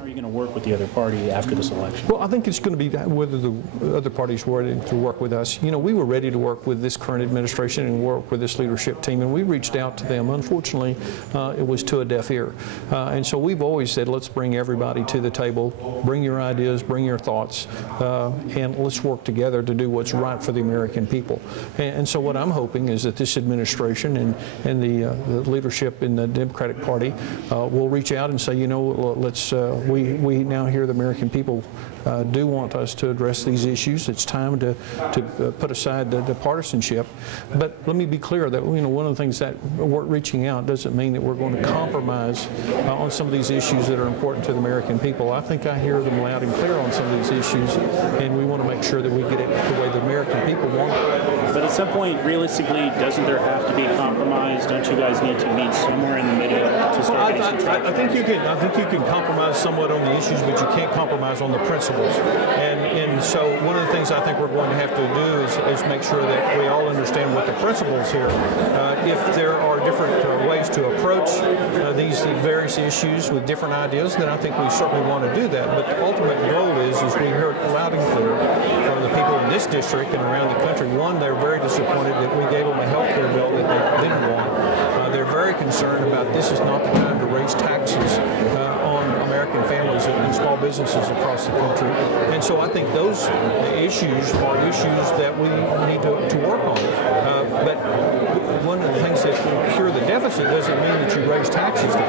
How are you going to work with the other party after this election? Well, I think it's going to be whether the other parties were ready to work with us. You know, we were ready to work with this current administration and work with this leadership team, and we reached out to them. Unfortunately, it was to a deaf ear. And so we've always said, let's bring everybody to the table, bring your ideas, bring your thoughts, and let's work together to do what's right for the American people. And so what I'm hoping is that this administration and the leadership in the Democratic Party will reach out and say, you know, let's we now hear the American people do want us to address these issues. It's time to put aside the partisanship. But let me be clear that, you know, one of the things that we're reaching out doesn't mean that we're going to compromise on some of these issues that are important to the American people. I think I hear them loud and clear on some of these issues, and we want to make sure that we get it the way the American people want it. But at some point, realistically, doesn't there have to be a compromise? Don't you guys need to meet somewhere in the middle to start getting some traction? I think you can compromise somewhat on the issues, but you can't compromise on the principles. And so one of the things I think we're going to have to do is make sure that we all understand what the principles here. If there are different ways to approach these various issues with different ideas, then I think we certainly want to do that. But the ultimate goal is we hear it loud and clear from the people in this district and around the country. One, they're very disappointed that we gave them a health care bill that they didn't want. They're very concerned about this is not the time to raise taxes on American families and small businesses across the country. And so I think those issues are issues that we need to work on. But one of the things that will cure the deficit doesn't mean that you raise taxes to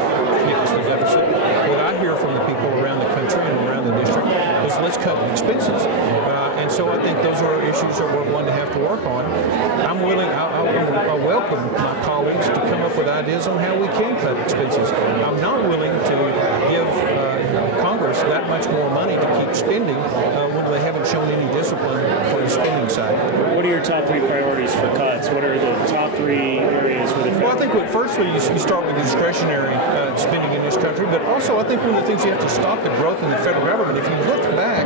fix the deficit. What I hear from the people around the country and around the district is let's cut expenses. And so I think those are issues that we're going to have to work on. I'm willing, I welcome my colleagues to come up with ideas on how we can cut expenses. I'm not willing to give Congress that much more money to keep spending when they haven't shown any discipline for the spending side. What are your top 3 priorities for cuts? What are the top 3 areas for the federal? Well, I think firstly you start with discretionary spending in this country, but also I think one of the things you have to stop the growth in the federal government. If you look back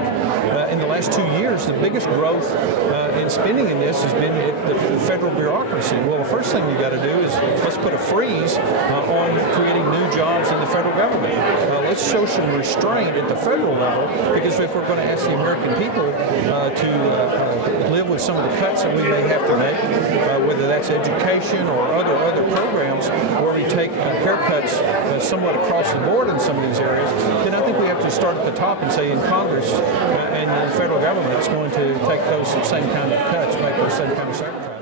in the last 2 years, the biggest growth in spending in this has been the federal bureaucracy. Well, the first thing we've got to do is let's put a freeze on creating new jobs in the federal government. Let's show some restraint at the federal level, because if we're going to ask the American people to live with some of the cuts that we may have to make, whether that's education or other programs where we take haircuts somewhat across the board in some of these areas, then I think we have to start at the top and say in Congress and the federal government it's going to take those same kind of cuts, make those same kind of sacrifices.